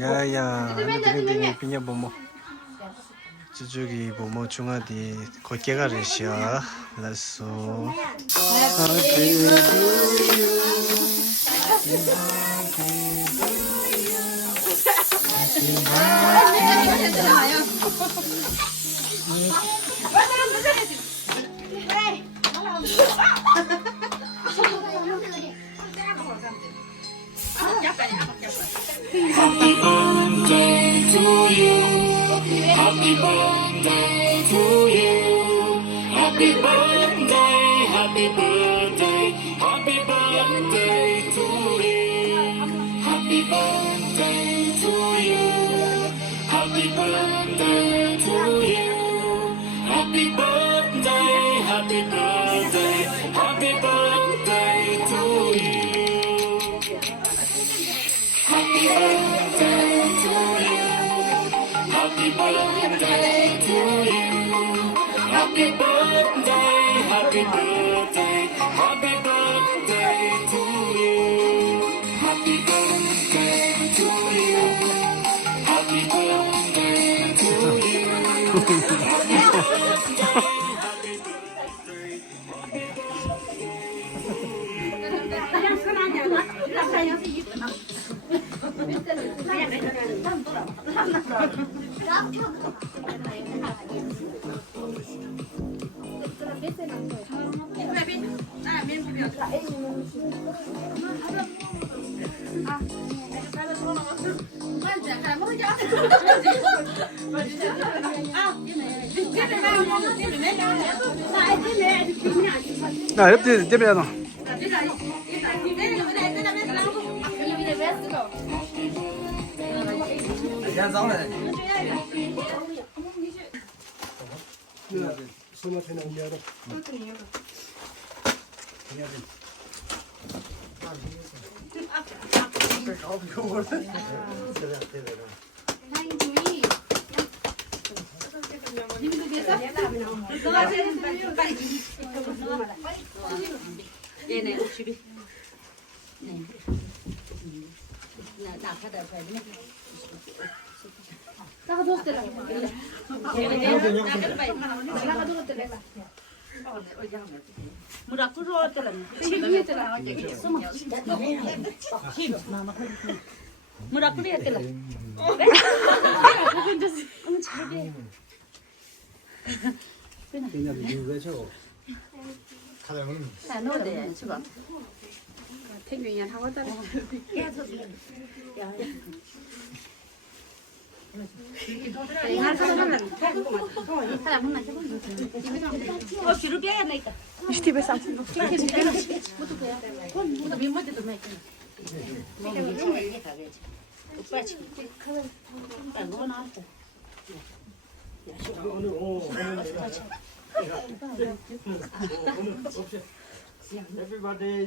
야야 드링 비냐 뭐뭐 저기 뭐뭐 중화디 거기가 레시아 라소 Happy birthday to you. Happy birthday to you. Happy birthday, happy birthday, happy birthday to you. Happy birthday to you. Happy birthday to you. Happy birthday, happy birthday, happy birthday to you. Happy birthday to you. Happy birthday to you. Happy birthday, happy birthday, happy birthday to you. Happy birthday to you. Happy birthday to you. Happy birthday, happy 나 옆에 때려야 얘네 50이. 네. 나 가다 봐야 돼. 나가 뒀더라. 나가 뒀더라. 무라 끌어왔더라. 지금이더라. 무라 끌어왔더라. 다 넣어야 돼, 지금. 탱균이 하고 따라. 기름 빼야 나니까. İşte sen. Everybody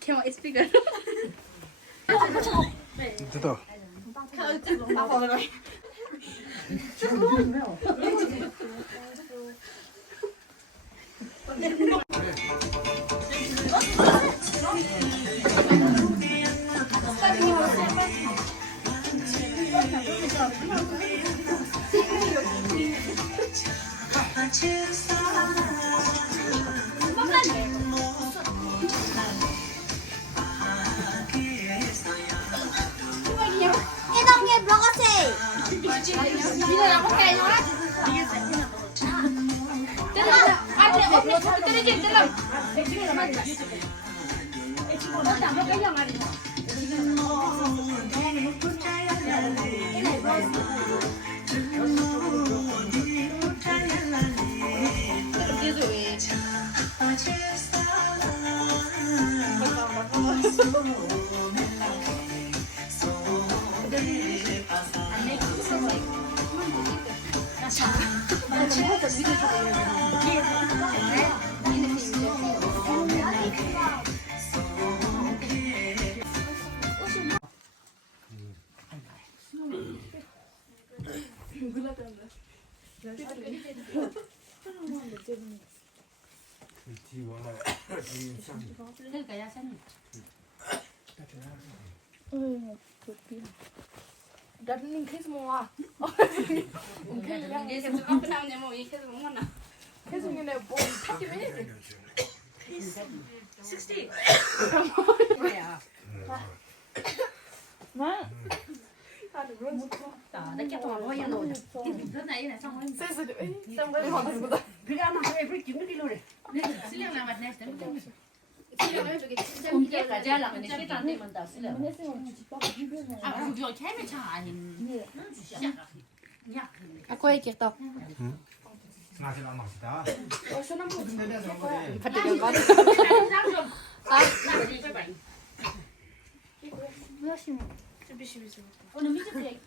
Kan man speaker? 됐다. Cái đông nghiệp nó có gì? Bây giờ nó có kè nó á. Tức là anh sẽ ốp nó không tới chuyện tức là cái chuyện là mà nó chẳng có cái dòng này. Cái này thôi. Cái rồi. 나는 계속 모아. 계속 앞에 뭐 계속 먹나? 계속 이네 뭐 타기 왜? 60. 마. Nó chắc là bao nhiêu rồi? Thứ này là xong rồi. 세스. 쌈가리 하는 거다. Cái ăn mà phải kiếm cái luôn này. Xin lỗi là mặt này sẽ không. Không biết là ra là mình sẽ làm đi mình tạo xin lỗi. À, vừa thấy mới trả hình. 아까 얘기했다. 마지막 맛이다. 파티가 맞아. À, đi với bạn. 열심히. 오늘 미쳤지?